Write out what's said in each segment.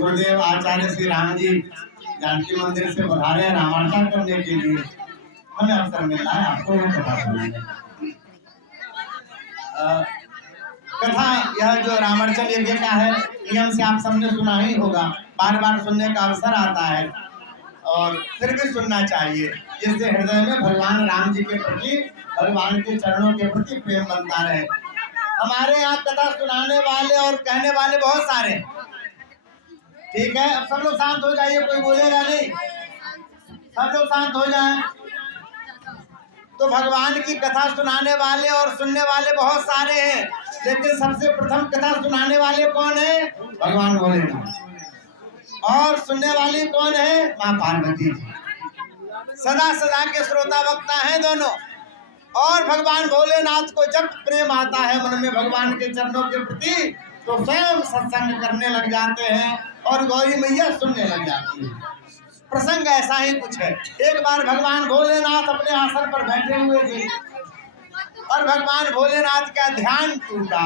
गुरुदेव आचार्य श्री राम जी जानकी मंदिर से पधारे हैं रामायण करने के लिए। हमें अवसर मिल रहा है आपको भी कथा सुनाने। कथा यह जो रामायण यज्ञ का है, नियम से आप सबने सुना ही होगा, बार बार सुनने का अवसर आता है और फिर भी सुनना चाहिए, जिससे हृदय में भगवान राम जी के प्रति, भगवान के चरणों के प्रति प्रेम बनता रहे। हमारे यहाँ कथा सुनाने वाले और कहने वाले बहुत सारे, ठीक है। अब सब लोग शांत हो जाइए, कोई बोलेगा नहीं, सब लोग शांत हो जाएं। तो भगवान की कथा सुनाने वाले और सुनने वाले बहुत सारे हैं, लेकिन सबसे प्रथम कथा सुनाने वाले कौन है? भगवान भोलेनाथ। और सुनने वाली कौन है? माँ पार्वती जी। सदा सदा के श्रोता वक्ता हैं दोनों। और भगवान भोलेनाथ को जब प्रेम आता है मन में भगवान के चरणों के प्रति, तो स्वयं सत्संग करने लग जाते हैं और गौरी मैया सुनने लग जाती है। प्रसंग ऐसा ही कुछ है। एक बार भगवान भोलेनाथ अपने आसन पर बैठे हुए थे और भगवान भोलेनाथ का ध्यान टूटा।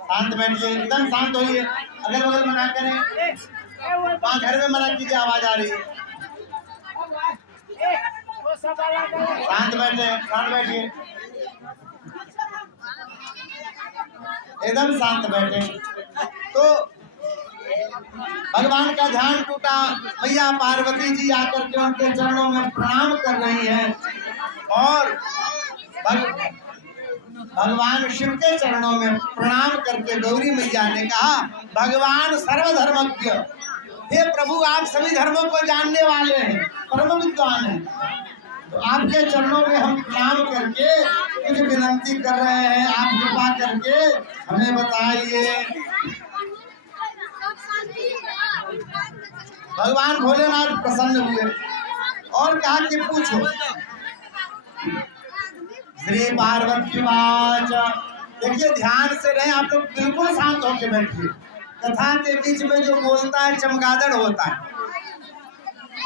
शांत बैठिए, एकदम शांत होइए, अगल बगल मना करें, वहाँ घर में मना कीजिए, आवाज आ रही है। शांत बैठे, शांत बैठिए, एकदम शांत बैठे। तो भगवान का ध्यान टूटा, मैया पार्वती जी आकर के उनके चरणों में प्रणाम कर रही हैं और भगवान शिव के चरणों में प्रणाम करके गौरी मैया ने कहा, भगवान सर्वधर्मज्ञ, हे प्रभु आप सभी धर्मों को जानने वाले हैं, परम विद्वान हैं, तो आपके चरणों में हम प्रणाम करके कुछ विनती कर रहे हैं, आप कृपा करके हमें बताइए। भगवान भोलेनाथ प्रसन्न हुए और कहा कि पूछो। श्री पार्वती वाच, देखिए ध्यान से रहे आप लोग, बिल्कुल शांत होकर बैठिए। कथा के बीच में जो बोलता है चमगादड़ होता है,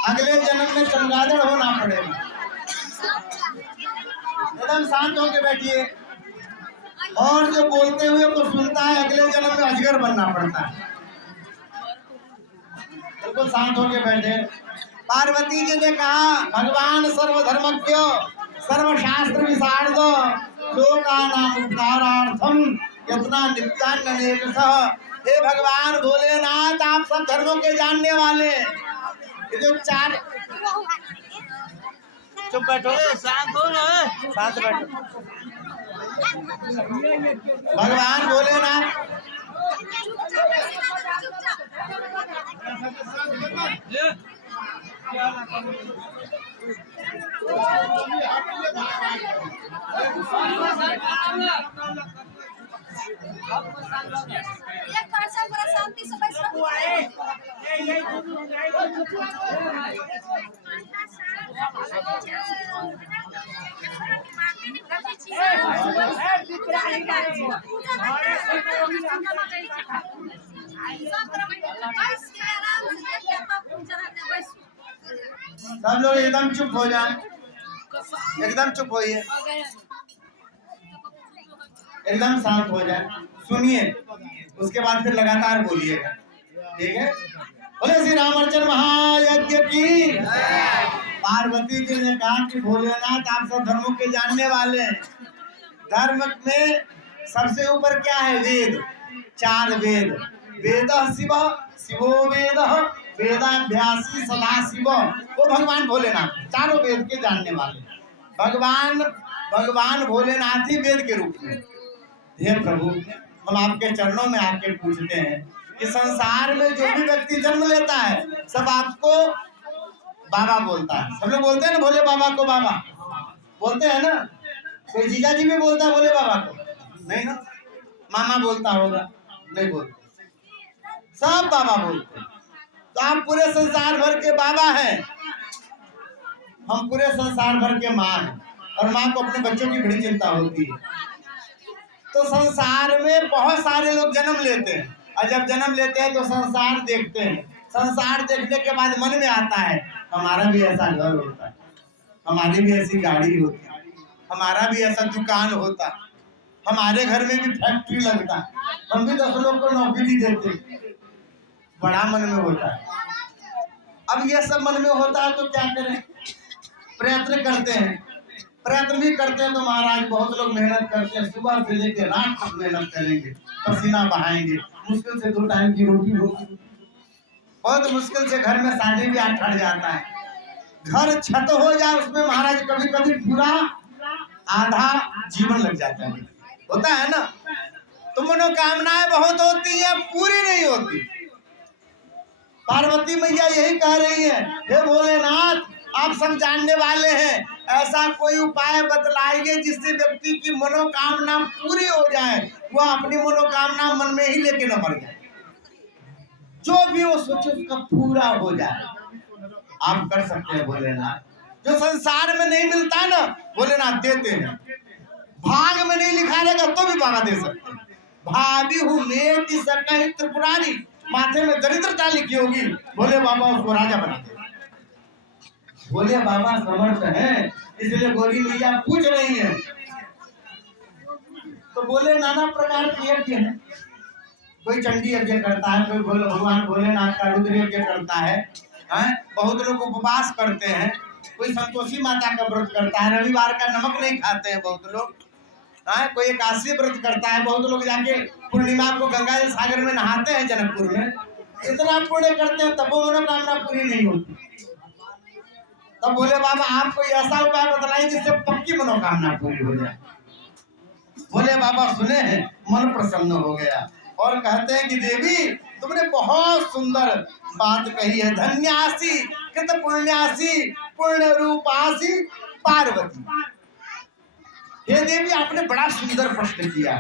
अगले जन्म में चमगादड़ होना पड़ेगा। एकदम शांत होकर बैठिए। और जो बोलते हुए को सुनता है, अगले जन्म में अजगर बनना पड़ता है। बिल्कुल शांत होकर बैठे। पार्वती जी ने कहा, भगवान सर्वधर्मज्ञ, सर्वशास्त्र विशारद, लोकानां उद्धारार्थम यत्ना नित्यान्यनेकशः, हे भगवान भोलेनाथ आप सब धर्मों के जानने वाले। ये जो चार, चुप बैठो, शांत हो ना, शांत बैठो। भगवान भोलेनाथ शांति से सब लोग एकदम चुप हो जाएं, एकदम चुप होइए, एकदम शांत हो जाए, सुनिए, उसके बाद फिर लगातार बोलिएगा, ठीक है। बोले श्री रामचंद्र महायज्ञ की। पार्वती जी ने कहा कि भोलेनाथ आप सब धर्मों के जानने वाले हैं। धर्म में सबसे ऊपर क्या है? वेद, चार वेद। वेद शिव, शिवो वेद, वेदाभ्यासी सदा शिव, वो भगवान भोलेनाथ चारों वेद के जानने वाले। भगवान भोलेनाथ ही वेद के रूप में। हे प्रभु, हम आपके चरणों में आके पूछते हैं कि संसार में जो भी व्यक्ति जन्म लेता है सब आपको बाबा बोलता है। सब लोग बोलते हैं ना भोले बाबा को, बाबा बोलते हैं ना। कोई जीजा जी भी बोलता है भोले बाबा को? नहीं ना। मामा बोलता होगा? नहीं बोलते, सब बाबा बोलते हैं। तो आप पूरे संसार भर के बाबा हैं, हम पूरे संसार भर के माँ हैं, और माँ को अपने बच्चों की बड़ी चिंता होती है। तो संसार में बहुत सारे लोग जन्म लेते हैं, और जब जन्म लेते हैं तो संसार देखते हैं। संसार देखने के बाद मन में आता है हमारा भी ऐसा घर होता है, हमारी भी ऐसी गाड़ी होती, हमारा भी ऐसा दुकान होता, हमारे घर में भी फैक्ट्री लगता है, हम भी 10 लोग को नौकरी देते, बड़ा मन में होता है। अब ये सब मन में होता है तो क्या करें, प्रयत्न करते हैं, प्रयत्न भी करते हैं तो महाराज बहुत लोग मेहनत करते हैं, सुबह से लेकर रात तक मेहनत करेंगे, पसीना बहाएंगे, मुश्किल से 2 टाइम की रोटी होगी, बहुत मुश्किल से घर में शादी भी ठहर जाता है, घर छत हो जाए उसमें महाराज कभी कभी पूरा आधा जीवन लग जाता है, होता है ना। तो मनोकामनाएं बहुत होती है, पूरी नहीं होती। पार्वती मैया यही कह रही है, हे भोलेनाथ आप सब जानने वाले हैं, ऐसा कोई उपाय बतलाइए जिससे व्यक्ति की मनोकामना पूरी हो जाए, वह अपनी मनोकामना मन में ही लेके न मर जाए, जो भी वो सोचे उसका पूरा हो जाए। आप कर सकते हैं भोलेनाथ, जो संसार में नहीं मिलता ना भोलेनाथ देते हैं, भाग में नहीं लिखा रहेगा तो भी बाबा दे सकते हैं। भाभी हूँ मेरी सकहि त्रिपुरारी, माथे में दरिद्रता लिखी होगी, भोले बाबा उसको राजा बना दे। भोले बाबा समर्थ हैं, इसलिए गोरी मैया पूछ रही है। तो बोले नाना प्रकार के यज्ञ हैं, कोई चंडी यज्ञ करता है, कोई भगवान भोलेनाथ का रुद्र यज्ञ करता है, बहुत लोग उपवास करते हैं, कोई संतोषी माता का व्रत करता है, रविवार का नमक नहीं खाते हैं बहुत लोग, कोई एकादशी व्रत करता है, बहुत लोग जाके पूर्णिमा को गंगा जल सागर में नहाते हैं जनकपुर में, इतना पुण्य करते हैं तब वो मनोकामना पूरी नहीं होती। तब बोले बाबा आप कोई ऐसा उपाय बतलाइए जिससे पक्की मनोकामना पूरी हो जाए। बोले बाबा सुने हैं, मन प्रसन्न हो गया और कहते हैं कि देवी तुमने बहुत सुंदर बात कही है, धन्यासी कृत पुण्यासी पुण्य रूपासी पार्वती। हे देवी आपने बड़ा सुंदर प्रश्न किया,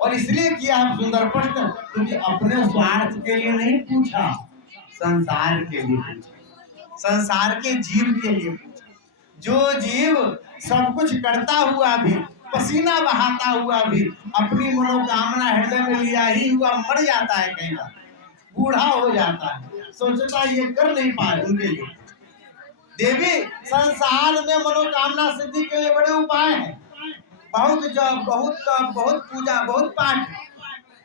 और इसलिए किया है सुंदर प्रश्न क्योंकि अपने स्वार्थ के लिए नहीं पूछा, संसार के लिए पूछा, संसार के जीव के लिए पूछा। जो जीव सब कुछ करता हुआ भी, पसीना बहाता हुआ भी, अपनी मनोकामना हृदय में लिया ही हुआ मर जाता है, कई बार बूढ़ा हो जाता है, सोचता ये कर नहीं पाए, उनके लिए देवी संसार में मनोकामना सिद्धि के लिए बड़े उपाय हैं, बहुत जब बहुत पूजा बहुत पाठ,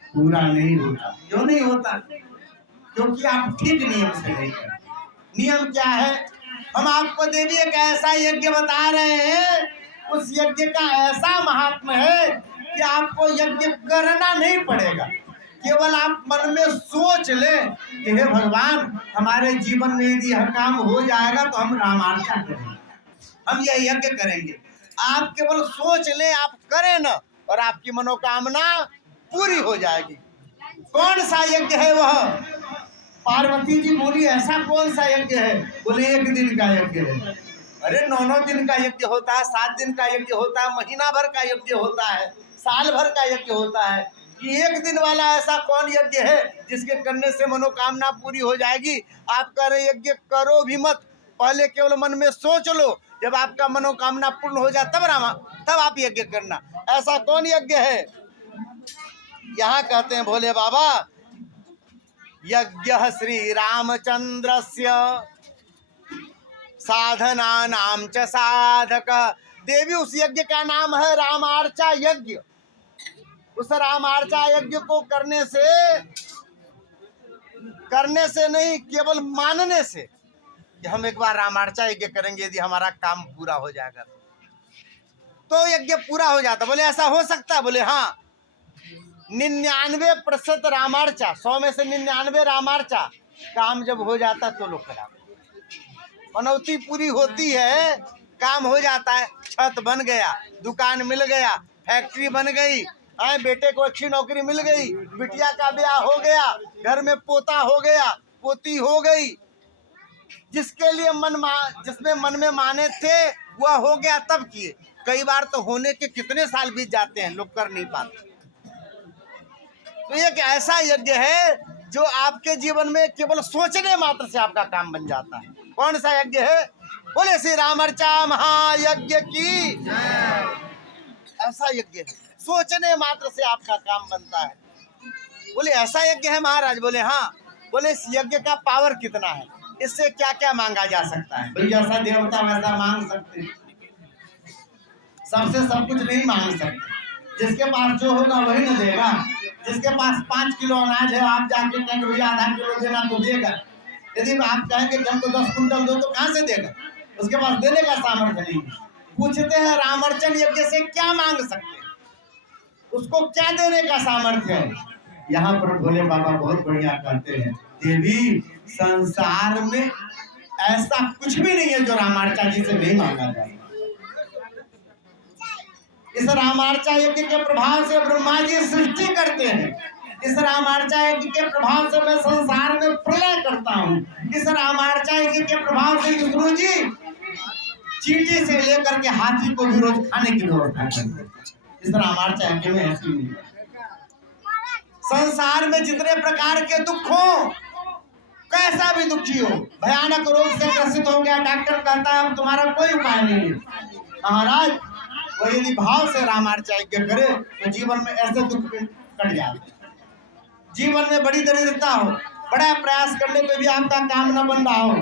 पूरा नहीं होता। क्यों नहीं होता? क्योंकि आप ठीक नियम से नहीं करते। नियम क्या है? हम आपको देवी एक ऐसा यज्ञ बता रहे हैं, उस यज्ञ का ऐसा महात्मा है कि आपको यज्ञ करना नहीं पड़ेगा, केवल आप मन में सोच लें कि हे भगवान हमारे जीवन में यदि यह काम हो जाएगा तो हम रामार्चा करेंगे, हम यह यज्ञ करेंगे। आप केवल सोच लें, आप करें ना, और आपकी मनोकामना पूरी हो जाएगी। कौन सा यज्ञ है वह? पार्वती जी बोली ऐसा कौन सा यज्ञ है? बोले 1 दिन का यज्ञ है। अरे 9 दिन का यज्ञ होता है, 7 दिन का यज्ञ होता है, महीना भर का यज्ञ होता है, साल भर का यज्ञ होता है। कि 1 दिन वाला ऐसा कौन यज्ञ है जिसके करने से मनोकामना पूरी हो जाएगी? आप कह रहे यज्ञ करो भी मत, पहले केवल मन में सोच लो, जब आपका मनोकामना पूर्ण हो जाए तब आप यज्ञ करना। ऐसा कौन यज्ञ है? यहाँ कहते हैं भोले बाबा यज्ञ श्री रामचंद्रस्य साधना नाम च साधक। देवी उस यज्ञ का नाम है रामार्चा यज्ञ। उस रामार्चा यज्ञ को करने से नहीं, केवल मानने से कि हम एक बार रामार्चा यज्ञ करेंगे, यदि हमारा काम पूरा हो जाएगा तो यज्ञ पूरा हो जाता। बोले ऐसा हो सकता है? बोले हाँ, 99% रामार्चा, 100 में से 99 रामार्चा काम जब हो जाता तो लोग खराब, मनौती पूरी होती है, काम हो जाता है, छत बन गया, दुकान मिल गया, फैक्ट्री बन गई, बेटे को अच्छी नौकरी मिल गई, बिटिया का ब्याह हो गया, घर में पोता हो गया, पोती हो गई, जिसके लिए जिसमें मन में माने थे वह हो गया, तब किए। कई बार तो होने के कितने साल बीत जाते हैं, लोग कर नहीं पाते। तो एक ऐसा यज्ञ है जो आपके जीवन में केवल सोचने मात्र से आपका काम बन जाता है। कौन सा यज्ञ है? बोले श्री रामर्चा महायज्ञ की। ऐसा यज्ञ है, सोचने मात्र से आपका काम बनता है। बोले ऐसा यज्ञ है महाराज? बोले हाँ। बोले इस यज्ञ का पावर कितना है, इससे क्या क्या मांगा जा सकता है? भाई जैसा देवता वैसा मांग सकते, सबसे सब कुछ नहीं मांग सकते। जिसके पास जो होगा वही न देगा। जिसके पास 5 किलो अनाज है, आप जाके कहेंगे भैया आधा किलो देना तो देगा। यदि आप कहेंगे कि हमको 10 कुंटल दो तो कहाँ से देगा? उसके पास देने का सामर्थ्य नहीं। पूछते हैं रामार्चन यज्ञ से क्या मांग सकते हैं, उसको क्या देने का सामर्थ्य है? यहाँ पर भोले बाबा बहुत बढ़िया कहते हैं, देवी संसार में ऐसा कुछ भी नहीं है जो रामार्चा जी से नहीं मांगा जाए। इस रामार्चा यज्ञ के प्रभाव से ब्रह्मा जी सृष्टि करते हैं। इस रामार्चा यज्ञ के प्रभाव से मैं संसार में प्रलय करता हूँ। इस रामार्चा यज्ञ के प्रभाव से विष्णु जी चींटी से लेकर के हाथी को भी रोज खाने की व्यवस्था करते हैं। इस रामार्चा यज्ञ में ऐसी नहीं है। संसार में जितने प्रकार के दुख हो, कैसा भी दुखी हो, भयानक रोग से ग्रसित हो गया, डॉक्टर कहता है अब तुम्हारा कोई उपाय नहीं है, महाराज वो यदि भाव से रामार्चा यज्ञ करे तो जीवन में ऐसे दुख कट जाते। जीवन में बड़ी दरिद्रता हो, बड़ा प्रयास करने पे भी आपका काम न बन रहा हो,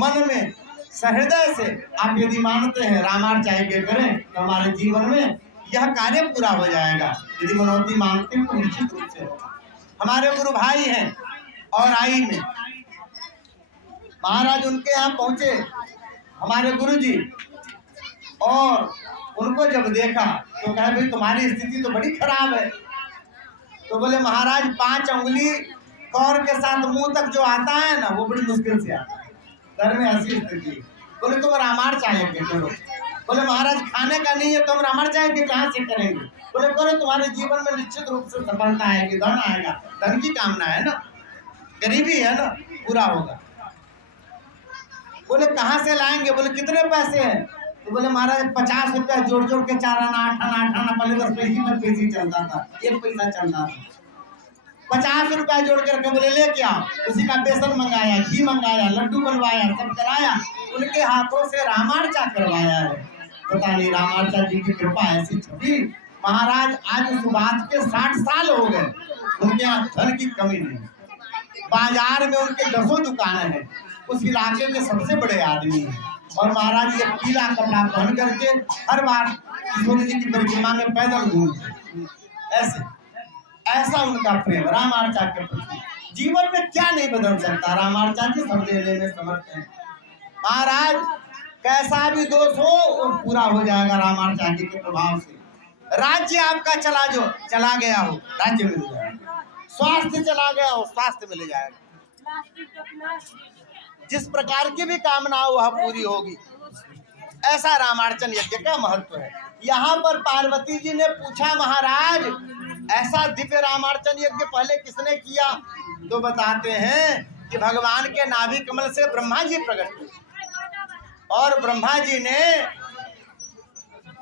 मन में सहृदय से आप यदि मानते हैं रामार्चा यज्ञ करें तो हमारे जीवन में यह कार्य पूरा हो जाएगा। यदि मनोती मांगते हैं तो निश्चित रूप से होगा। हमारे गुरु भाई हैं और आई में महाराज उनके यहाँ पहुंचे हमारे गुरु जी, और उनको जब देखा तो कहा भाई तुम्हारी स्थिति तो बड़ी खराब है। तो बोले महाराज 5 उंगली कौर के साथ मुंह तक जो आता है ना वो बड़ी मुश्किल से आता है, घर में ऐसी स्थिति। बोले तुम रामार्चा यज्ञ करो। बोले महाराज खाने का नहीं है तो हम रामार्चा यज्ञ कहाँ से करेंगे? बोले करो, तुम्हारे जीवन में निश्चित रूप से सफलता आएगी, धन आएगा, धन की कामना है ना, गरीबी है ना, पूरा होगा। बोले कहाँ से लाएंगे? बोले कितने पैसे हैं? तो बोले महाराज 50 रुपया जोड़ जोड़ के 4 आना 8 आना, पहले 10 पैसे चलता था, 1 पैसा चलता था, 50 रुपया जोड़ करके बोले लेके आओ। उसी का बेसन मंगाया, घी मंगाया, लड्डू बनवाया, सब कराया, उनके हाथों से रामार्चा करवाया है। पता नहीं रामार्चा जी की कृपा ऐसी छपी, महाराज आज उस बात के 60 साल हो गए, उनके यहाँ धन की कमी नहीं। बाजार में उनके 10 दुकानें हैं, उस इलाके के सबसे बड़े आदमी हैं। और महाराज ये पीला कपड़ा पहन करके हर बार सूर्य जी की परिक्रमा में पैदल घूमते, ऐसे ऐसा उनका प्रेम रामार्चा के प्रति। जीवन में क्या नहीं बदल सकता, रामार्चा जी सब देने में समर्थ है। महाराज कैसा भी दोष हो वो पूरा हो जाएगा रामार्चा जी के प्रभाव से। राज्य आपका चला गया हो, राज्य मिल जाएगा। स्वास्थ्य चला गया हो, स्वास्थ्य मिल जाएगा। जिस प्रकार की भी कामना हो वह पूरी होगी। ऐसा रामार्चन यज्ञ का महत्व है। यहाँ पर पार्वती जी ने पूछा महाराज ऐसा दिव्य रामार्चन यज्ञ पहले किसने किया? तो बताते हैं कि भगवान के नाभि कमल से ब्रह्मा जी प्रकट हुए, और ब्रह्मा जी ने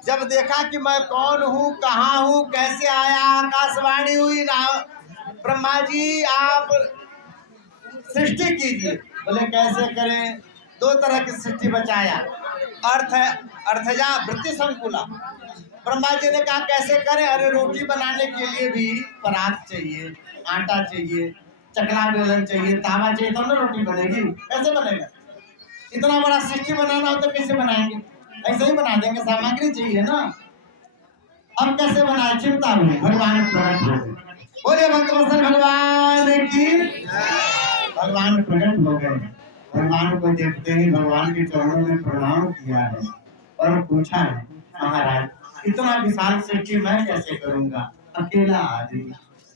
जब देखा कि मैं कौन हूँ, कहाँ हूँ, कैसे आया, आकाशवाणी हुई ना, ब्रह्मा जी आप सृष्टि कीजिए। बोले कैसे करें? 2 तरह की सृष्टि बचाया, अर्थजा वृत्ति संकुला। ब्रह्मा जी ने कहा कैसे करें? अरे रोटी बनाने के लिए भी परात चाहिए, आटा चाहिए, चकला बेलन चाहिए, तावा चाहिए, तब ना रोटी बनेगी। कैसे बनेगा? इतना बड़ा सृष्टि बनाना हो तो कैसे बनाएंगे? ऐसे ही बना देंगे, सामग्री चाहिए ना। अब कैसे बनाए? चिंता हुई, भगवान प्रकट हो गए। बोले भक्तवत्सल भगवान की, भगवान प्रकट हो गए। भगवान को देखते ही भगवान के चरणों में प्रणाम किया है और पूछा है महाराज इतना विशाल सृष्टि मैं कैसे करूंगा, अकेला आदमी।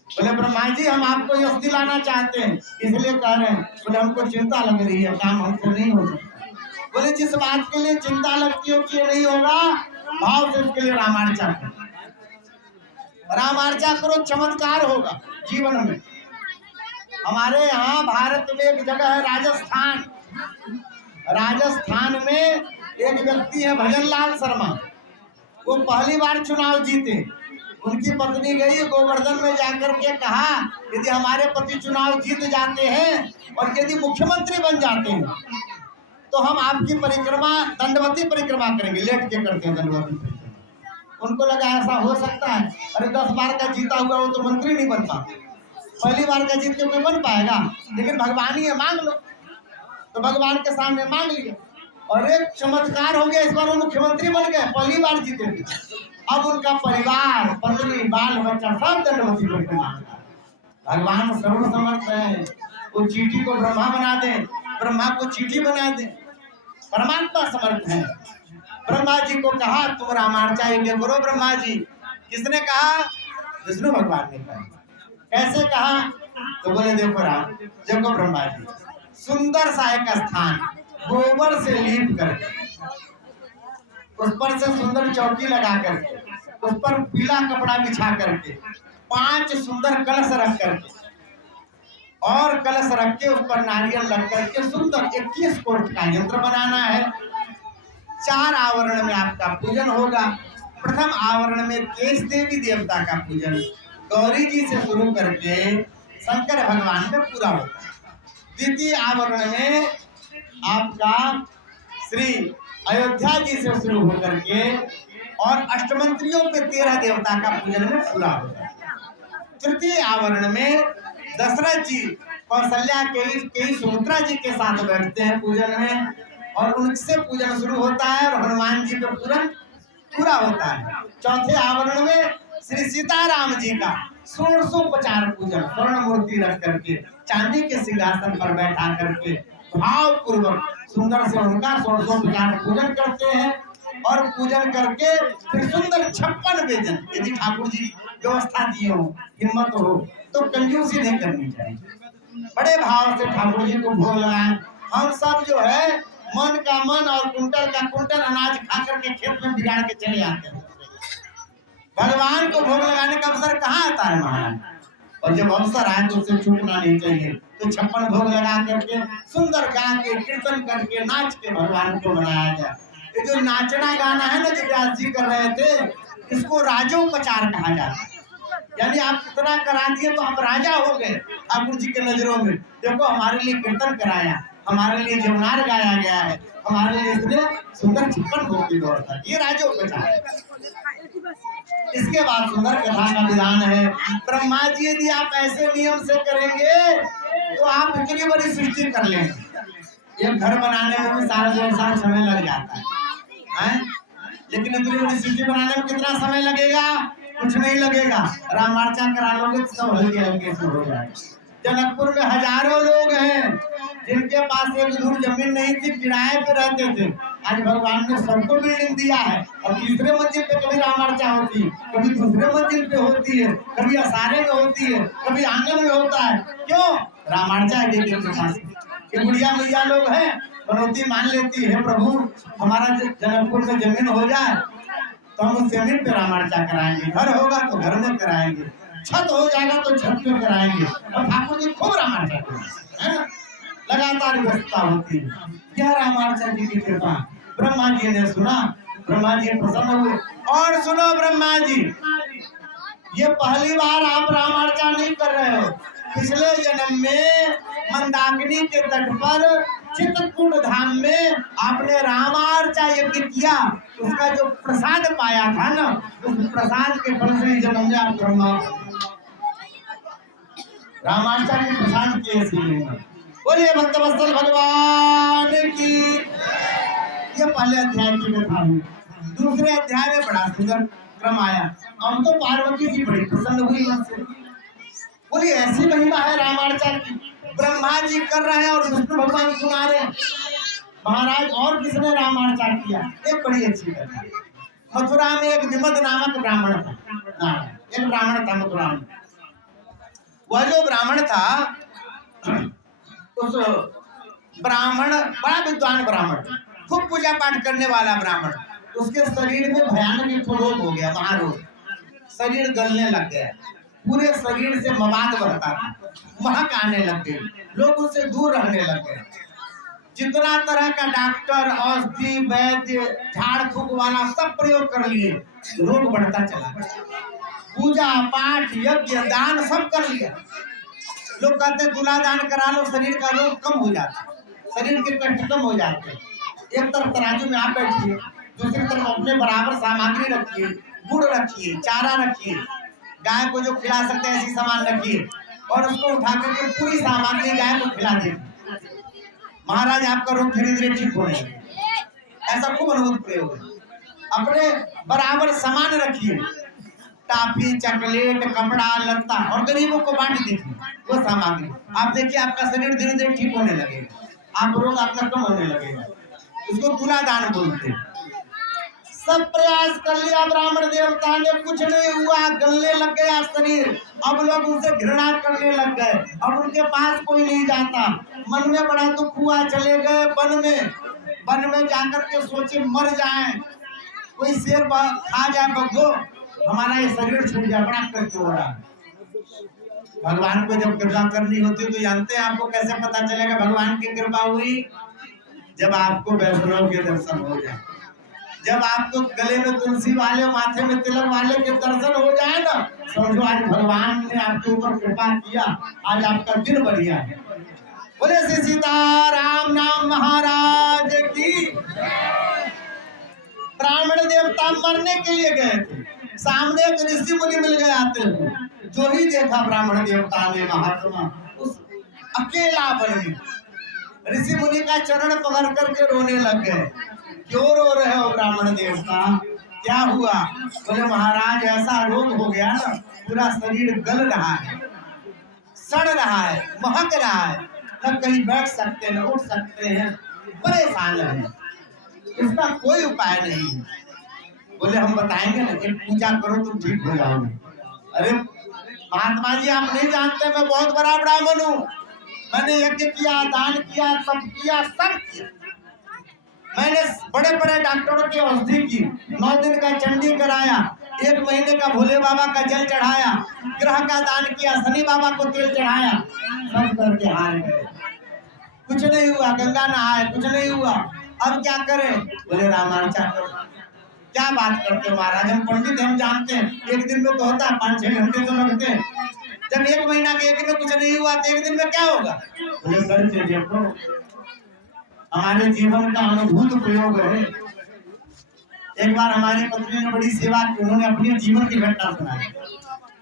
बोले ब्रह्मा जी हम आपको यश दिलाना चाहते हैं इसलिए कह रहे हैं। बोले हमको चिंता लग रही है, काम हमसे नहीं हो सकता। बोले जिस बात के लिए चिंता लगती हो कि ये नहीं होगा, भाव से उसके लिए रामार्चा करो, रामार्चा करो, चमत्कार होगा जीवन में। हमारे यहाँ भारत में एक जगह है राजस्थान, राजस्थान में एक व्यक्ति है भजनलाल शर्मा, वो पहली बार चुनाव जीते। उनकी पत्नी गई गोवर्धन में जाकर के कहा यदि हमारे पति चुनाव जीत जाते हैं और यदि मुख्यमंत्री बन जाते हैं तो हम आपकी परिक्रमा दंडवती परिक्रमा करेंगे। लेट के करते हैं दंडवती परिक्रमा। उनको लगा ऐसा हो सकता है, अरे 10 बार का जीता हुआ वो तो मंत्री नहीं बन पाते, पहली बार का जीत के कोई बन पाएगा? लेकिन भगवान ही है, मांग लो। तो भगवान के सामने मांग लिया और एक चमत्कार हो गया, इस बार वो मुख्यमंत्री बन गए, पहली बार जीते थे। अब उनका परिवार, पत्नी, बाल बच्चा सब दंडवती करके मांगा। भगवान सर्वसमर्थ है, वो चींटी को ब्रह्मा बना दे, ब्रह्मा को चींटी बना दे, परमात्मा समर्थ है। ब्रह्मा जी को कहा तुम रामार्चा यज्ञ करो। ब्रह्मा जी, किसने कहा? विष्णु भगवान ने कहा। कैसे कहा? तो बोले देखो राम, देखो ब्रह्मा जी, सुंदर सा एक स्थान गोबर से लीप करके, उस पर से सुंदर चौकी लगा करके, उस पर पीला कपड़ा बिछा करके, 5 सुंदर कलश रख करके, और कलश रख के उस पर नारियल रख करके सुंदर 21 कोट का यंत्र बनाना है। 4 आवरण में आपका पूजन होगा। प्रथम आवरण में केश देवी देवता का पूजन गौरी जी से शुरू करके शंकर भगवान में पूरा होता है। द्वितीय आवरण में आपका श्री अयोध्या जी से शुरू होकर के और अष्टमंत्रियों के 13 देवता का पूजन में पूरा होता है। तृतीय आवरण में दशरथ जी कौशल्या के सुमित्रा जी के साथ बैठते हैं पूजन में, और उनसे पूजन शुरू होता है और हनुमान जी का पूजन पूरा होता है। चौथे आवरण में श्री सीताराम जी का 1650 पूजन स्वर्ण मूर्ति रख करके चांदी के सिंहासन पर बैठा करके भाव पूर्वक सुंदर से उनका 1650 पूजन करते हैं। और पूजन करके फिर सुंदर 56 व्यंजन, यदि ठाकुर जी व्यवस्था दिए हो, हिम्मत हो, तो कंजूसी नहीं करनी चाहिए, बड़े भाव से ठाकुर जी को भोग लगाएं। हम सब जो है मन का मन और कुंटल का कुंटल अनाज खा करके खेत में बिगाड़ के चले आते हैं। भगवान को भोग लगाने का अवसर कहाँ आता है महाराज? और जब अवसर आए तो उसे छूटना नहीं चाहिए। तो 56 भोग लगा करके सुंदर गा के कीर्तन करके नाच के भगवान को मनाया जाए। ये जो नाचना गाना है ना, जो व्यास जी कर रहे थे, इसको राजोपचार कहा जाता है। यानी आप कितना करा दिए तो आप राजा हो गए ठाकुर जी के नजरों में। देखो हमारे लिए कीर्तन कराया, हमारे लिए जमुनार गाया गया है, हमारे लिए इसने सुंदर 56 भोग की व्यवस्था, ये राजोपचार है। इसके बाद सुंदर कथा का विधान है। ब्रह्मा जी यदि आप ऐसे नियम से करेंगे तो आप इतनी बड़ी सृष्टि कर लेंगे। एक घर बनाने में भी 1.5 साल समय लग जाता है, लेकिन इतनी बड़ी सृष्टि बनाने में कितना समय लगेगा? कुछ नहीं लगेगा। रामार्चा करा लोगे तो सब हल्के हल्के से हो जाएगा। जनकपुर में हजारों लोग हैं जिनके पास एक धूर जमीन नहीं थी, किराए पे रहते थे। आज भगवान ने सबको बिल्डिंग दिया है, और तीसरे मंजिल पे कभी रामार्चा होती है, कभी दूसरे मंजिल पे होती है, कभी असारे में होती है, कभी आंगन में होता है। क्यों? रामार्चा है के पास। ये बुढ़िया मैया लोग हैं, मनौती मान लेती है, प्रभु हमारा जनकपुर में जमीन हो जाए तो हम उस जमीन पे रामार्चा कराएंगे, घर होगा तो घर में कराएंगे, छत हो जाएगा तो छत पे कराएंगे। और ठाकुर जी खूब रामार्चा कराएंगे, है ना? लगातार व्यवस्था होती है। यह रामार्चा जी की कृपा। ब्रह्मा जी ने सुना, ब्रह्मा जी प्रसन्न हुए। और सुनो ब्रह्मा जी, ये पहली बार आप रामार्चा नहीं कर रहे हो। पिछले जन्म में मंदाकिनी के तट पर चित्रकूट धाम में आपने रामार्चा यज्ञ किया, उसका जो प्रसाद पाया था ना, उस प्रसाद के फल से जन्म में आप ब्रह्मा रामार्चा के प्रसाद के ऐसे। बोलिए भक्तवत्सल भगवान की। ये पहले अध्याय की कथा हुई। दूसरे अध्याय में बड़ा सुंदर क्रम आया। अब तो पार्वती जी बड़ी प्रसन्न हुई मन से। बोलिए ऐसी महिमा है रामार्चा की, ब्रह्मा जी कर रहे हैं और विष्णु भगवान सुना रहे हैं। महाराज और किसने रामार्चा किया? एक बड़ी अच्छी कथा। मथुरा में एक विमद नामक ब्राह्मण था। एक ब्राह्मण था मथुरा में। वह जो ब्राह्मण था, उस ब्राह्मण बड़ा विद्वान ब्राह्मण, खूब पूजा पाठ करने वाला ब्राह्मण। उसके शरीर में भयानक एक रोग हो गया, महारोग। शरीर गलने लग गया, पूरे शरीर से मवाद बहता था, महक आने लग गई, लोग उससे दूर रहने लग गए। जितना तरह का डॉक्टर, औषधि, वैद्य, झाड़ फूक वाला सब प्रयोग कर लिए, रोग बढ़ता चला। पूजा पाठ यज्ञ दान सब कर लिया। लोग कहते तुला दान करा लो, शरीर का रोग कम हो जाता, शरीर के कष्ट कम हो जाते। एक तरफ तराजू में आप बैठिए, दूसरी तरफ अपने बराबर सामग्री रखिए, गुड़ रखिए, चारा रखिए, गाय को जो खिला सकते हैं ऐसी सामान रखिए, और उसको उठा करके पूरी सामग्री गाय को खिला दे। महाराज आपका रोग धीरे धीरे ठीक होने लगे। ऐसा खूब अनुभव प्रयोग है। अपने बराबर सामान रखिए, टाफी, चॉकलेट, कपड़ा लत्ता, और गरीबों को बांट दीजिए वो सामग्री। आप देखिए आपका शरीर धीरे धीरे ठीक होने लगेगा, आप रोग आपका कम होने लगेगा। इसको तुला दान बोलते हैं। सब प्रयास कर लिया ब्राह्मण देवता ने, कुछ नहीं हुआ, गलने लग गया शरीर। अब लोग उनसे घृणा करने लग गए, अब उनके पास कोई नहीं जाता। मन में बड़ा दुख हुआ, चले गए वन में जाकर के सोचे मर जाएं, कोई शेर खा जाए बग्घो, हमारा ये शरीर छूट जाए, बड़ा कष्ट हो रहा है। भगवान को जब कृपा करनी होती है तो जानते हैं आपको कैसे पता चलेगा भगवान की कृपा हुई? जब आपको वैष्णव के दर्शन हो जाए, जब आपको गले में तुलसी वाले, माथे में तिलक वाले के दर्शन हो जाए ना, समझो आज भगवान ने आपके ऊपर कृपा किया, आज आपका दिन बढ़िया है। बोले श्री सीताराम नाम महाराज की। ब्राह्मण देवता मरने के लिए गए थे, सामने एक ऋषि मुनि मिल गए आते हुए। जो ही देखा ब्राह्मण देवता ने महात्मा उस अकेला वन में ऋषि मुनि का चरण पकड़ करके रोने लग गए। क्यों रो रहे हो ब्राह्मण देवता, क्या हुआ? बोले महाराज ऐसा रोग हो गया ना, पूरा शरीर गल रहा है, सड़ रहा है, महक रहा है, न कहीं बैठ सकते न उठ सकते हैं, परेशान है, इसका कोई उपाय नहीं है। बोले हम बताएंगे ना, एक पूजा करो तुम ठीक हो जाओगे। अरे महात्मा जी आप नहीं जानते, मैं बहुत बड़ा ब्राह्मण हूँ, मैंने यज्ञ किया, दान किया, सब किया, सब किया। मैंने बड़े बड़े डॉक्टरों की औषधि की, 9 दिन का चंडी कराया, 1 महीने का भोले बाबा का जल चढ़ाया, ग्रह का दान किया, शनि बाबा को तेल चढ़ाया, सब करके हार गए, कुछ नहीं हुआ। गंगा नहाए, कुछ नहीं हुआ। अब क्या करें? बोले रामायण करो। क्या बात करते हो महाराज, हम पंडित हम जानते हैं, 1 दिन में तो होता है, 5-6 घंटे तो लगते हैं। जब 1 महीना के 1 दिन में कुछ नहीं हुआ तो 1 दिन में क्या होगा? बोले करके देखो, हमारे जीवन का अनुभूत प्रयोग है। एक बार हमारी पत्नी ने बड़ी सेवा की, उन्होंने अपने जीवन की घटना सुनाई।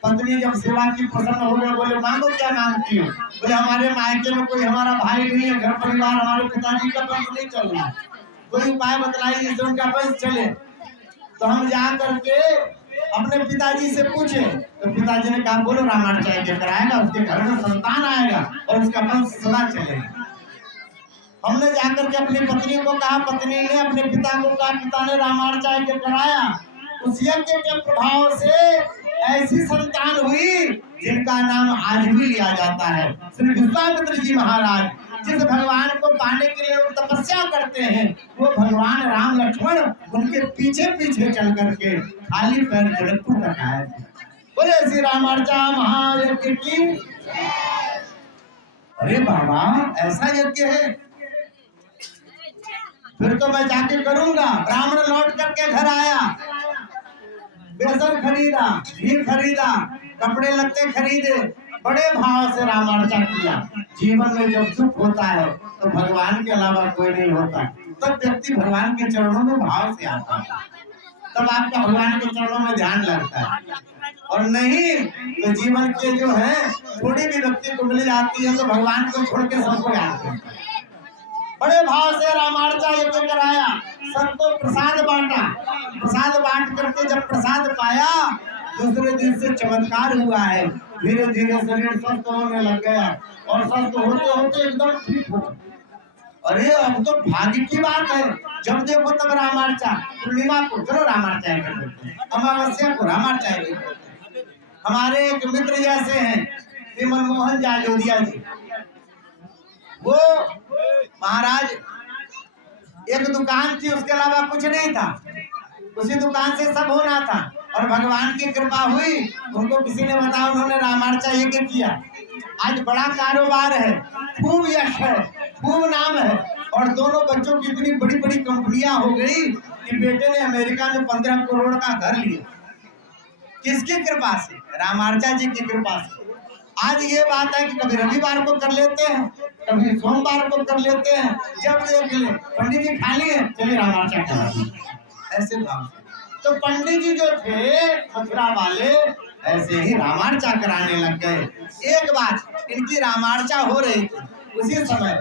पत्नी जब सेवा की प्रसन्न हो गए, बोले मांगो क्या मांगती हो? बोले हमारे मायके में कोई हमारा भाई नहीं है, घर परिवार हमारे पिताजी का वंश नहीं चल रहा, कोई उपाय बतलाइए जिससे उनका वंश चले। तो हम जा करके अपने पिताजी से पूछे, तो पिताजी ने कहा बोलो रामाचार्य कराएगा, उसके घर में संतान आएगा और उसका वंश सदा चलेगा। हमने जाकर के अपनी पत्नी को कहा, पत्नी ने अपने पिता को कहा, पिता ने रामाचार्य कराया। उस यज्ञ के प्रभाव से ऐसी संतान हुई जिनका नाम आज भी लिया जाता है। श्री विश्वामित्र जी महाराज, जिस भगवान को पाने के लिए तपस्या करते हैं, वो भगवान राम लक्ष्मण उनके पीछे पीछे चल करके खाली पैर जनकपुर तक आए थे। बोले श्री रामार्चा महायज्ञ की। अरे बाबा ऐसा यज्ञ है, फिर तो मैं जाके करूंगा। ब्राह्मण लौट करके घर आया, बेसन खरीदा, घी खरीदा, कपड़े लत्ते खरीदे, बड़े भाव से रामार्चा किया। जीवन में जब दुख होता है तो भगवान के अलावा कोई नहीं होता, तब व्यक्ति भगवान के चरणों में भाव से आता है, तब आपका भगवान के चरणों में ध्यान लगता है। और नहीं तो जीवन के जो है थोड़ी भी व्यक्ति को मिल जाती है तो भगवान को छोड़ के सबको याद करता है। बड़े भाव से रामार्चा यज्ञ कराया, सबको प्रसाद बांटा। प्रसाद बांट करके जब प्रसाद पाया, दूसरे दिन से चमत्कार हुआ है, धीरे धीरे शरीर स्वस्थ होने लग गया और स्वस्थ होते होते एकदम ठीक हो। अरे अब तो भाग्य की बात है, जब देखो तब रामार्चा। पूर्णिमा को चलो रामार्चा करते हैं, अमावस्या को रामार्चा करते हैं। हमारे एक मित्र जैसे हैं श्री मनमोहन जाजोदिया जी, वो महाराज एक दुकान थी, उसके अलावा कुछ नहीं था, उसी दुकान से सब होना था। और भगवान की कृपा हुई, उनको किसी ने बताया, उन्होंने रामार्चा यज्ञ किया। आज बड़ा कारोबार है, खूब यश है, खूब नाम है, और दोनों बच्चों की इतनी बड़ी बड़ी कंपनियां हो गई कि बेटे ने अमेरिका में 15 करोड़ का घर लिया। किसकी कृपा से? रामार्चा जी की कृपा से। आज ये बात है कि कभी रविवार को कर लेते हैं, कभी सोमवार को कर लेते हैं, जब देख ले पंडित जी खाली है चलिए रामार्चा करा, ऐसे भाव। तो पंडित जी जो थे मथुरा वाले, ऐसे ही रामार्चा कराने लग गए। एक बार इनकी रामार्चा हो रही थी, उसी समय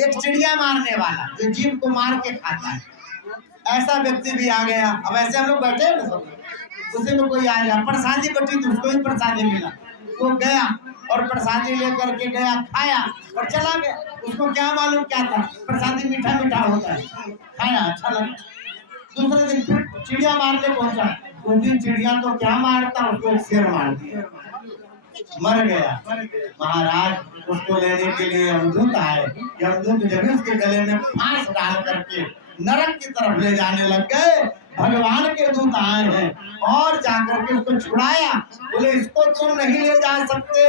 एक चिड़िया मारने वाला जो जीव को मार के खाता है, ऐसा व्यक्ति भी आ गया। अब ऐसे हम लोग बैठे हैं ना सब, उसी में कोई आ गया, प्रसादी बटी थी, उसको ही प्रसादी मिला, वो गया और प्रसादी लेकर के गया, खाया और चला गया। उसको क्या मालूम क्या था, प्रसादी मीठा मीठा होता है, खाया अच्छा लगा। दूसरे दिन फिर चिड़िया मारने पहुंचा, उस दिन चिड़िया तो क्या मारता, उसको एक शेर मार दिया, मर गया। महाराज उसको लेने के लिए यमदूत आए। यमदूत जब उसके गले में फांस डाल करके नरक की तरफ ले जाने लग गए। भगवान के दूत आए हैं और जाकर के उसको छुड़ाया। बोले इसको तुम नहीं ले जा सकते।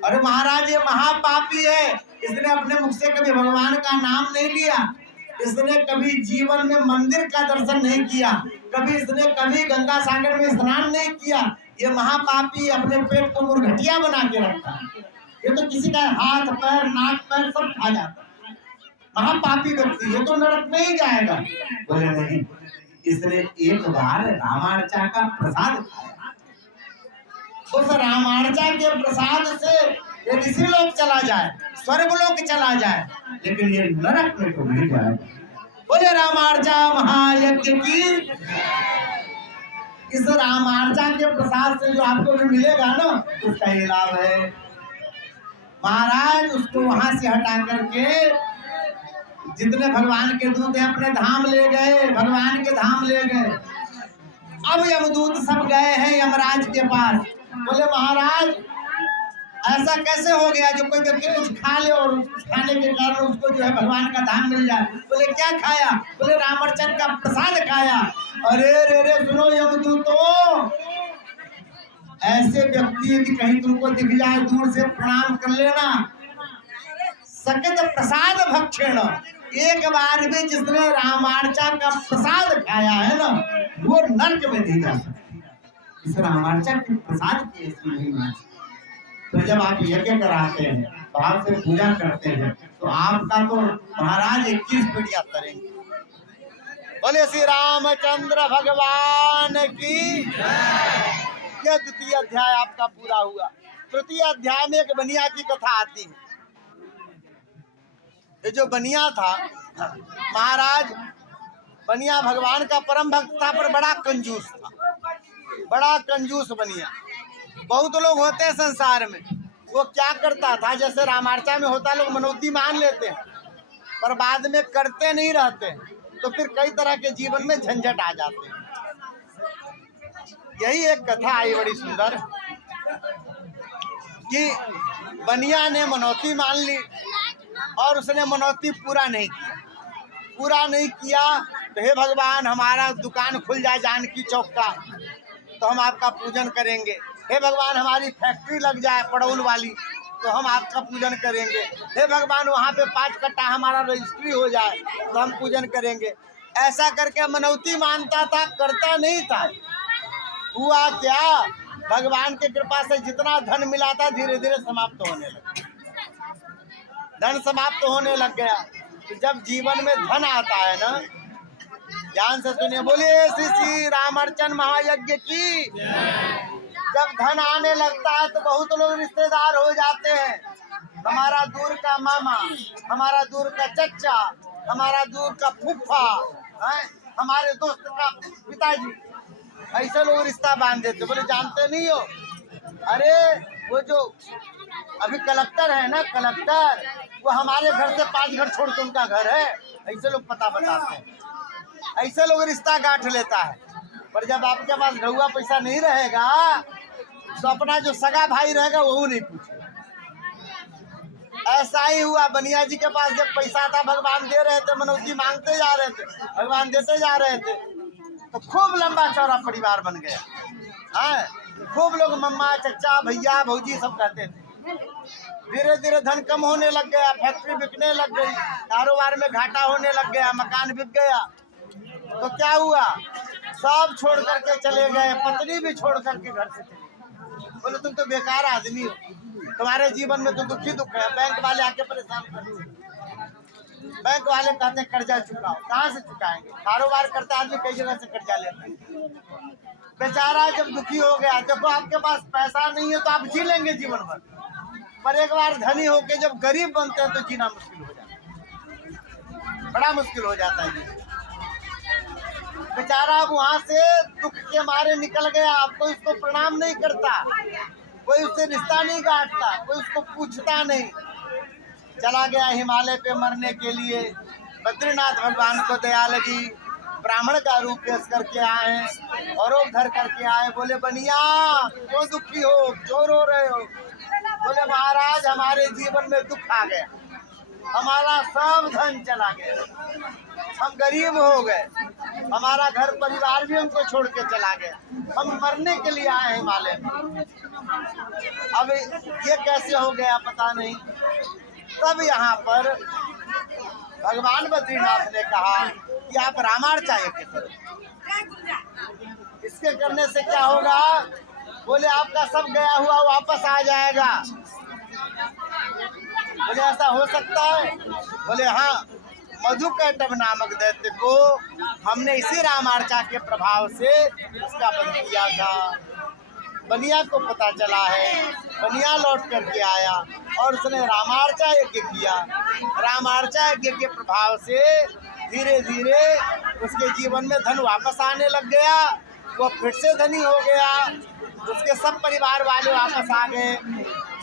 अरे महाराज ये महापापी है, इसने अपने मुख से कभी भगवान का नाम नहीं लिया, इसने कभी जीवन में मंदिर का दर्शन नहीं किया, कभी गंगा सागर में स्नान नहीं किया। ये महापापी अपने पेट को मुर्घटिया बना के रखता है। ये तो किसी का हाथ पैर नाक पैर सब खा जाता है। महापापी व्यक्ति ये तो नरक में ही जाएगा। बोले नहीं, इसने एक बार रामार्चा का प्रसाद खाया, उस रामार्चा के प्रसाद से ये ऋषि लोक चला जाए, स्वर्ग लोक चला जाए, लेकिन ये नरक में तो नहीं जाएगा। बोले रामार्चा महायज्ञ की। इस रामार्चा के प्रसाद से जो आपको भी मिलेगा ना, उसका ये लाभ है। महाराज उसको वहां से हटा करके जितने भगवान के दूत हैं अपने धाम ले गए, भगवान के धाम ले गए। अब यमदूत सब गए हैं यमराज के पास। बोले महाराज ऐसा कैसे हो गया जो कोई व्यक्ति कुछ खा ले और खाने के कारण उसको जो है भगवान का धाम मिल जाए। बोले क्या खाया? बोले रामार्चन का प्रसाद खाया। अरे रे रे सुनो यमदूतों, ऐसे व्यक्ति यदि कहीं तुमको दिख जाए दूर से प्रणाम कर लेना। सकत प्रसाद भक्षण, एक बार भी जिसने रामार्चा का प्रसाद खाया है ना, वो नरक में नहीं जा सकता। इस रामार्चा के प्रसाद की ऐसी महिमा। तो जब आप यज्ञ कराते हैं, भाव से पूजा करते हैं, तो आपका तो महाराज 21 पीढ़ियां तरेंगे। बोले श्री रामचंद्र भगवान की। यह द्वितीय अध्याय आपका पूरा हुआ। तृतीय अध्याय में एक बनिया की कथा आती है। ये जो बनिया था महाराज, बनिया भगवान का परम भक्त था पर बड़ा कंजूस था, बड़ा कंजूस बनिया। बहुत लोग होते हैं संसार में, वो क्या करता था, जैसे रामार्चा में होता लोग मनौती मान लेते हैं पर बाद में करते नहीं रहते, तो फिर कई तरह के जीवन में झंझट आ जाते हैं। यही एक कथा आई बड़ी सुंदर कि बनिया ने मनौती मान ली और उसने मनौती पूरा नहीं किया। तो हे भगवान हमारा दुकान खुल जाए जानकी चौक का तो हम आपका पूजन करेंगे। हे भगवान हमारी फैक्ट्री लग जाए पड़ौल वाली तो हम आपका पूजन करेंगे। हे भगवान वहाँ पे 5 कट्टा हमारा रजिस्ट्री हो जाए तो हम पूजन करेंगे। ऐसा करके मनौती मानता था, करता नहीं था। हुआ क्या, भगवान की कृपा से जितना धन मिला था धीरे धीरे समाप्त होने लगा, धन समाप्त होने लग गया। तो जब जीवन में धन आता है ना, ध्यान से सुनिए, बोलिए श्री श्री रामार्चन महायज्ञ की। जब धन आने लगता है तो बहुत लोग रिश्तेदार हो जाते हैं। हमारा दूर का मामा, हमारा दूर का चचा, हमारा दूर का फूफा, हमारे दोस्त का पिताजी, ऐसे लोग रिश्ता बांध देते। बोले जानते नहीं हो, अरे वो जो अभी कलेक्टर है ना, कलेक्टर, वो हमारे घर से 5 घर छोड़ के उनका घर है। ऐसे लोग पता बताते हैं, ऐसे लोग रिश्ता गांठ लेता है। पर जब आपके पास ढौआ पैसा नहीं रहेगा तो अपना जो सगा भाई रहेगा वो नहीं पूछेगा। ऐसा ही हुआ बनिया जी के पास जब पैसा था, भगवान दे रहे थे, मनौती मांगते जा रहे थे, भगवान देते जा रहे थे, तो खूब लंबा चौड़ा परिवार बन गया। हाँ, खूब लोग मम्मा चचा भैया भौजी सब कहते थे। धीरे धीरे धन कम होने लग गया, फैक्ट्री बिकने लग गई, कारोबार में घाटा होने लग गया, मकान बिक गया। तो क्या हुआ, सब छोड़ करके चले गए, पत्नी भी छोड़ करके घर से चले। बोले तुम तो बेकार आदमी हो, तुम्हारे जीवन में तो दुखी दुख है। बैंक वाले आके परेशान कर, बैंक वाले कहते हैं कर्जा चुकाओ। कहाँ से चुकाएंगे, कारोबार करता आदमी कई जगह से कर्जा लेता है। बेचारा जब दुखी हो गया, देखो आपके पास पैसा नहीं है तो आप जी लेंगे जीवन भर, पर एक बार धनी होके जब गरीब बनते हैं तो जीना मुश्किल हो जाता है, बड़ा मुश्किल हो जाता है। बेचारा अब वहां से दुख के मारे निकल गया। अब कोई उसको प्रणाम नहीं करता, कोई उससे रिश्ता नहीं काटता, कोई उसको पूछता नहीं। चला गया हिमालय पे मरने के लिए। बद्रीनाथ भगवान को दया लगी, ब्राह्मण का रूप पेश करके आए और धर करके आए। बोले बनिया क्यों दुखी हो, क्यों रो रहे हो? बोले महाराज हमारे जीवन में दुख आ गया, हमारा सब धन चला गया, हम गरीब हो गए, हमारा घर परिवार भी हमको छोड़ के चला गया, हम मरने के लिए आए हिमालय में। अब ये कैसे हो गया पता नहीं। तब यहाँ पर भगवान बद्रीनाथ ने कहा कि आप रामार्चा यज्ञ करो। इसके करने से क्या होगा? बोले आपका सब गया हुआ वापस आ जाएगा। बोले ऐसा हो सकता है? बोले हाँ, मधुकैटभ नामक दैत्य को हमने इसी रामार्चा के प्रभाव से उसका बंद किया था। बनिया को पता चला है, बनिया लौट करके आया और उसने रामार्चा यज्ञ किया। रामार्चा यज्ञ के प्रभाव से धीरे धीरे उसके जीवन में धन वापस आने लग गया, वो फिर से धनी हो गया, उसके सब परिवार वाले वापस आ गए।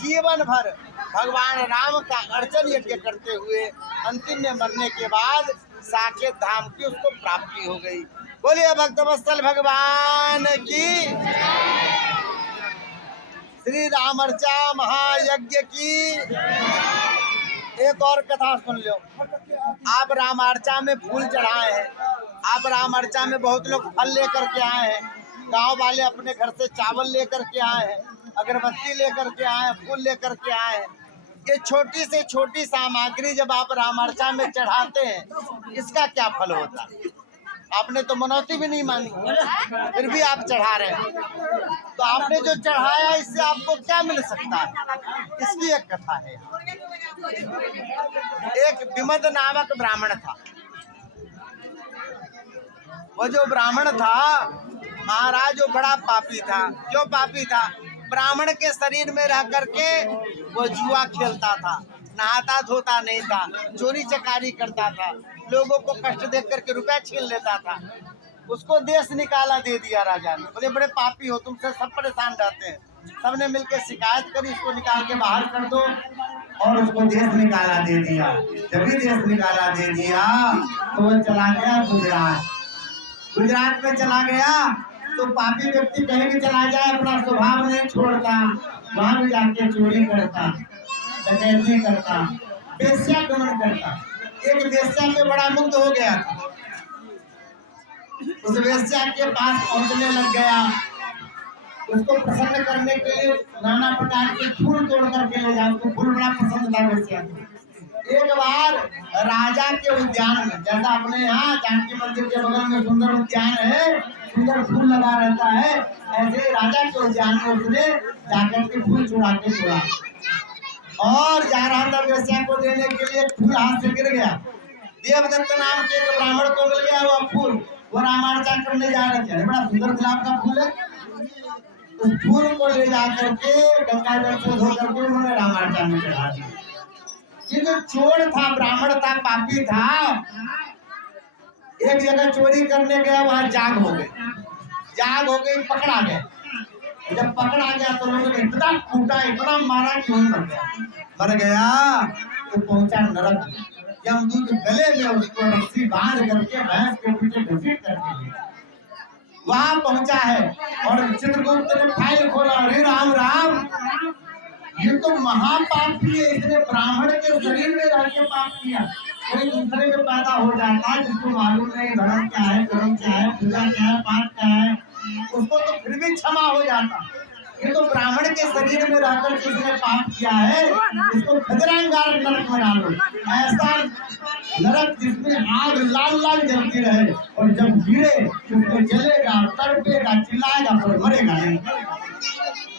जीवन भर भगवान राम का अर्चन यज्ञ करते हुए अंतिम में मरने के बाद साकेत धाम की उसको प्राप्ति हो गई। बोलिए भक्तवत्सल भगवान की, श्री रामर्चा महायज्ञ की। एक और कथा सुन लो। आप रामार्चा में फूल चढ़ाए हैं, आप रामार्चा में बहुत लोग फल लेकर के आए हैं, गांव वाले अपने घर से चावल लेकर के आए हैं, अगरबत्ती लेकर के आए हैं, फूल लेकर के आए हैं। ये छोटी से छोटी सामग्री जब आप रामार्चा में चढ़ाते हैं, इसका क्या फल होता है? आपने तो मनौती भी नहीं मानी, फिर भी आप चढ़ा रहे हैं। तो आपने जो चढ़ाया इससे आपको क्या मिल सकता है? इसकी एक कथा है। एक विमद नामक ब्राह्मण था। वो जो ब्राह्मण था महाराज, वो बड़ा पापी था। क्यों पापी था? ब्राह्मण के शरीर में रह करके वो जुआ खेलता था, नहाता धोता नहीं था, चोरी चकारी करता था, लोगों को कष्ट देख करके रुपया छीन लेता था। उसको देश निकाला दे दिया राजा ने। बोले बड़े पापी हो, तुमसे सब परेशान रहते हैं। सबने मिलकर शिकायत करी, इसको निकाल के बाहर कर दो, और उसको देश निकाला दे दिया। जब भी देश निकाला दे दिया तो वो चला गया गुजरात। गुजरात में चला गया तो पापी व्यक्ति कहीं भी चला जाए अपना स्वभाव नहीं छोड़ता, वहां भी जाके चोरी करता, डकैती करता, वेश्यागमन करता। एक वेश्या में बड़ा मुग्ध हो गया था, उस वेश्या के पास पहुंचने लग गया। उसको प्रसन्न करने के लिए नाना प्रकार के फूल तोड़ करके ले जाओ, उसको फूल बड़ा पसंद था वेश्या को। एक बार राजा के उद्यान में, जैसा अपने यहाँ जानकी मंदिर के बगल में सुंदर उद्यान है, सुंदर फूल लगा रहता है, ऐसे राजा के उद्यान में उसने जाकर के फूल चुरा के तोड़ा और जा रहा था वेश्या को देने के लिए। फूल हाथ से गिर गया। देवदत्त नाम के एक ब्राह्मण को मिल गया वो फूल, वो रामार्चा करने जा रहे थे। बड़ा सुंदर गुलाब का फूल है। उस फूल को ले जा करके गंगा जल से धो करके उन्होंने रामार्चा में चढ़ा दिया। ये जो चोर था, ब्राह्मण था, पापी था, एक जगह चोरी करने गया, वहां जाग हो गई, पकड़ा गया। जब पकड़ा गया तो लोगों ने इतना कूटा, इतना मारा कि वही मर गया। तो पहुंचा नरक में। यमदूत गले में उसको रस्सी बांध करके भैंस के पीछे घसीट करके लिया। वहां पहुंचा है और चित्रगुप्त ने फाइल खोला, अरे राम राम, ये तो महापापी है, इसने ब्राह्मण के शरीर में रह के पाप किया। कोई दूसरे में पैदा हो जाता है जिसको मालूम नहीं धर्म क्या है, कर्म क्या है, पूजा क्या है, पाठ क्या है, उसको तो फिर भी क्षमा हो जाता। ये तो ब्राह्मण के शरीर में रहकर किसने पाप किया है, इसको खजरांगार नरक में डालो। ऐसा नरक जिसमें आग लाल लाल जलती रहे और जब गिरे उसमें जलेगा, तड़पेगा, चिल्लाएगा पर मरेगा नहीं।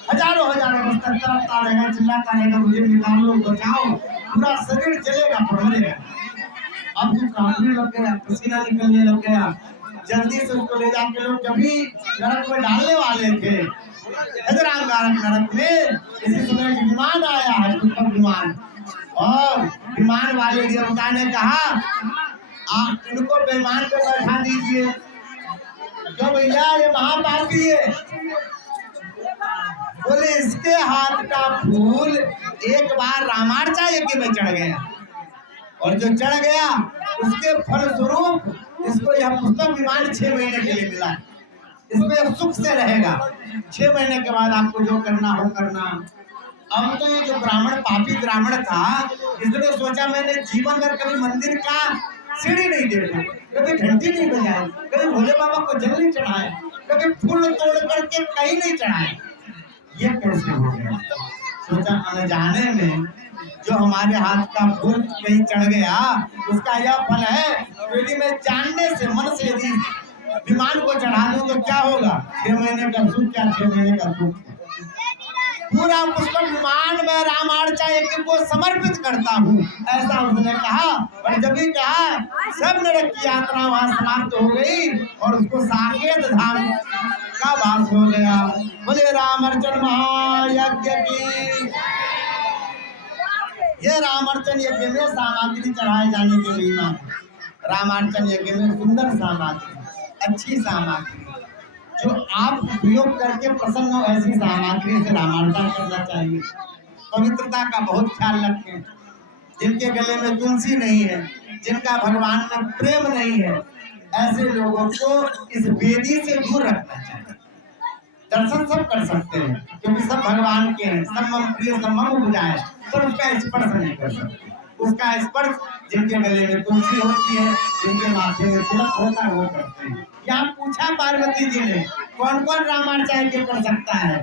हजारों बस्तर तरफता रहेगा, चिल्लाता रहेगा, मुझे निकालो, बचाओ, पूरा शरीर जलेगा पर मरेगा। अब जो कांपने लग गया, पसीना निकलने लग गया, जल्दी से उसको ले जाके लोग जब भी नरक में डालने वाले थे, नरक में, इसी समय विमान आया है, विमान, और विमान वाले देवता ने कहा आप इनको विमान पे बैठा दीजिए। क्यों भैया ये महापापी है। बोले इसके हाथ का फूल एक बार रामार्चा यज्ञ में चढ़ गया और जो चढ़ गया उसके फल स्वरूप इसको यह पुस्तक विमान 6 महीने के लिए मिला। इसमें सुख से रहेगा। 6 महीने के बाद आपको जो करना हो करना। अब तो ये जो ब्राह्मण पापी ब्राह्मण था, इसने सोचा मैंने जीवन भर कभी मंदिर का सीढ़ी नहीं देखा, कभी घंटी नहीं बजाई, कभी भोले बाबा को जल नहीं चढ़ाया, कभी फूल तोड़ करके कहीं नहीं चढ़ाया। ये कैसे हो गया? सोचा अनजाने में जो हमारे हाथ का फूल कहीं चढ़ गया उसका यह फल है। यदि मैं जानने से मन से यदि विमान को चढ़ा दूं तो क्या होगा? 6 महीने का सुख, क्या 6 महीने का सुख? पूरा पुष्पक विमान में रामार्चा यज्ञ को समर्पित करता हूँ, ऐसा उसने कहा। और जब भी कहा सब नरक की यात्रा वहां समाप्त हो गई और उसको साकेत धाम का वास हो गया। बोले रामार्चन महायज्ञ की। ये रामार्चन यज्ञ में सामग्री चढ़ाए जाने की महिमा। रामार्चन यज्ञ में सुंदर सामग्री, अच्छी सामग्री जो आप उपयोग करके प्रसन्न हो, ऐसी सामग्री से रामार्चन करना चाहिए। पवित्रता का बहुत ख्याल रखें। जिनके गले में तुलसी नहीं है, जिनका भगवान में प्रेम नहीं है, ऐसे लोगों को इस वेदी से दूर रखना चाहिए। दर्शन सब कर सकते हैं क्योंकि सब भगवान के हैं, सब मम प्रिय सब मम बुझाए, पर उसका स्पर्श नहीं कर सकते। उसका स्पर्श जिनके गले में तुलसी होती है, जिनके माथे में तिलक होता है, वो करते हैं। यहाँ पूछा पार्वती जी ने कौन कौन रामार्चा यज्ञ कर सकता है,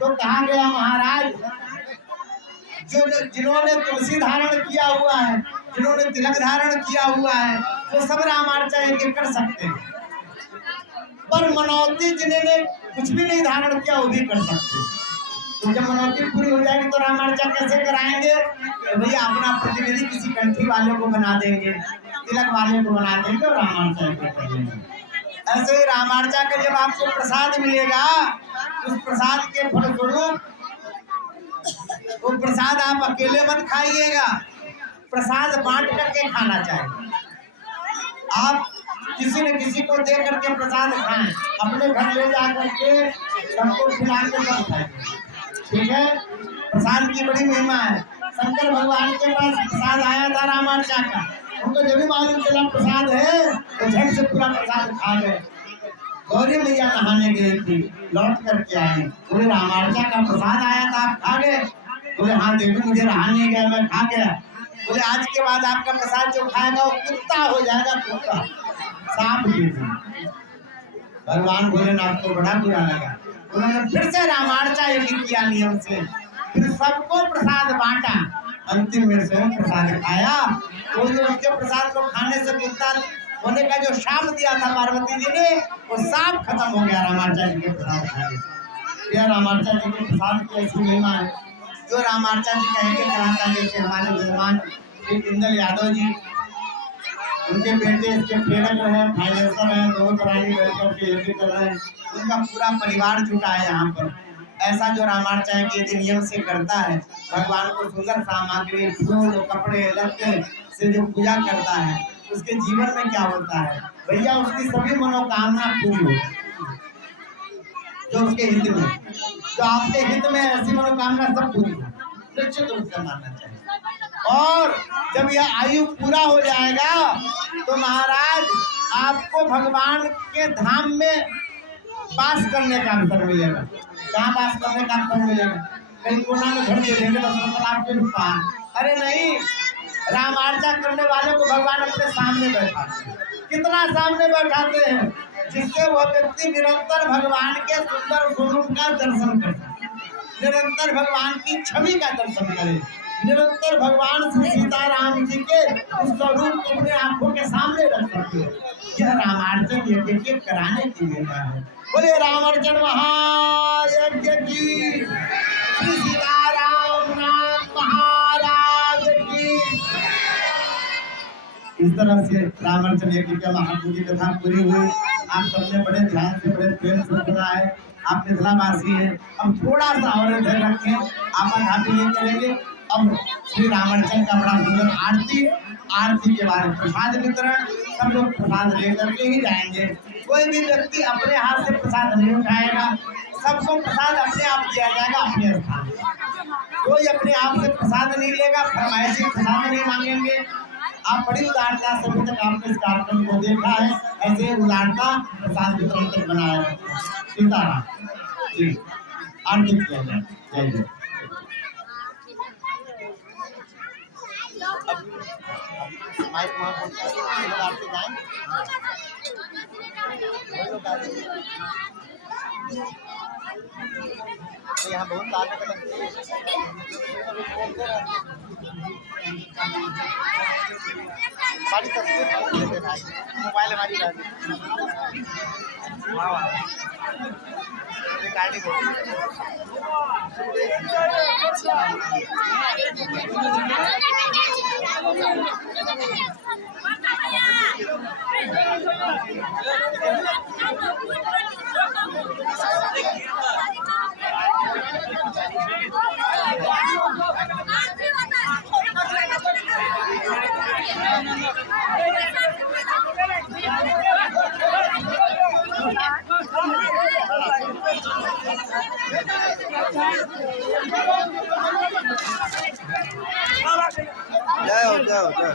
तो कहा गया महाराज जो जिन्होंने तुलसी धारण किया हुआ है, जिन्होंने तिलक धारण किया हुआ है, वो सब रामार्चा यज्ञ कर सकते हैं। पर मनौती जिन्होंने कुछ भी नहीं धारण किया वो भी कर सकते हैं। तो जब मनौती पूरी हो जाएगी तो रामार्चा कैसे कराएंगे? भैया अपना प्रतिनिधि किसी कंठी वाले को बना देंगे, तिलक वाले को बना देंगे और रामार्चा कर देंगे। ऐसे ही रामार्चा का जब आपको प्रसाद मिलेगा, उस प्रसाद के फलस्वरूप वो प्रसाद आप अकेले मत खाइएगा, प्रसाद बांट करके खाना चाहिए। आप किसी न किसी को दे करके प्रसाद खाएं, अपने घर ले जा करके सबको खिला के सब खाएं। ठीक है, प्रसाद की बड़ी महिमा है। शंकर भगवान के पास प्रसाद आया था रामार्चा का, उनको जब भी मालूम चला प्रसाद है तो झट से पूरा प्रसाद खा गए। गौरी मैया नहाने गई थी, लौट करके आए, बोले रामार्चा का प्रसाद आया था आप खा गए? बोले हाँ देखो मुझे रहा नहीं गया, मैं खा गया। बोले आज के बाद आपका प्रसाद जो खाएगा वो कुत्ता हो जाएगा, कुत्ता सांप जी। भगवान भोलेनाथ को बड़ा बुरा लगा, उन्होंने फिर से रामार्चा यज्ञ किया नियम से, फिर सबको प्रसाद बांटा, अंतिम में स्वयं प्रसाद खाया। वो जो उनके प्रसाद को खाने से कुत्ता होने का जो शाप दिया था पार्वती जी ने, वो शाप खत्म हो गया रामार्चा जी के प्रसाद खाने से। यह रामार्चा जी के प्रसाद की ऐसी महिमा है जो रामार्चा जी कहेंगे कराता। जैसे हमारे विद्वान श्री इंदल यादव जी, उनके बेटे इसके प्रेरक रहे, फाइनेंसर है, दोनों प्राणी बैठकर के यज्ञ कर रहे हैं, उनका पूरा परिवार जुटा है यहाँ पर। ऐसा जो रामार्चा यज्ञ यदि नियम से करता है, भगवान को सुंदर सामग्री, फूल, कपड़े, लत्ते से जो पूजा करता है, उसके जीवन में क्या होता है भैया? उसकी सभी मनोकामना पूरी होती है जो उसके हित में, जो आपके हित में ऐसी मनोकामना सब पूरी हो, निश्चित रूप से मानना चाहिए। और जब यह आयु पूरा हो जाएगा तो महाराज आपको भगवान के धाम में वास करने का अवसर मिलेगा। कहाँ वास करने का अवसर मिलेगा? कहीं कोना में घर दे देंगे तो आपके पास। अरे नहीं, रामार्चा करने वाले को भगवान अपने सामने बैठाते हैं। कितना सामने बैठाते हैं? जिससे वह व्यक्ति निरंतर भगवान के सुंदर स्वरूप का दर्शन कर सके, निरंतर भगवान की छवि का दर्शन करे, निरंतर भगवान श्री सीताराम जी के उस स्वरूप को अपने आंखों के सामने रख सके। यह रामार्चन यज्ञ के कराने की विधा है। बोले रामार्चन महायज्ञ की, श्री सीताराम नाम महाराज की। इस तरह से रामार्चन यज्ञ के महात्म की कथा पूरी हुई। आप सबने बड़े ध्यान से, बड़े प्रेम से सुना है। आप मिथिलावासी हैं, अब थोड़ा सा और ध्यान रखें, आप आधापी ये करेंगे। अब श्री रामार्चन का बड़ा सुंदर आरती आरती के बाद प्रसाद वितरण, सब लोग प्रसाद लेकर के ही जाएंगे। कोई भी व्यक्ति अपने हाथ से प्रसाद नहीं उठाएगा, सबको प्रसाद अपने आप दिया जाएगा अपने स्थान। कोई अपने आप से प्रसाद नहीं लेगा, फरमाइशी प्रसाद नहीं मांगेंगे। आप बड़ी उदारता से अभी तक आपने इस कार्यक्रम को देखा है, ऐसे उदारता प्रसाद वितरण तक बनाया सीताराम जी। आरती किया जाए। जय जय। माइक वहाँ पहुँचा दो, हम लोग आरती गाएं। तो यहाँ बहुत ताकत लगती है। हमारी तस्वीर खींच लेते भाई, मोबाइल हमारी रहती रिकॉर्डिंग जय हो जय हो जय।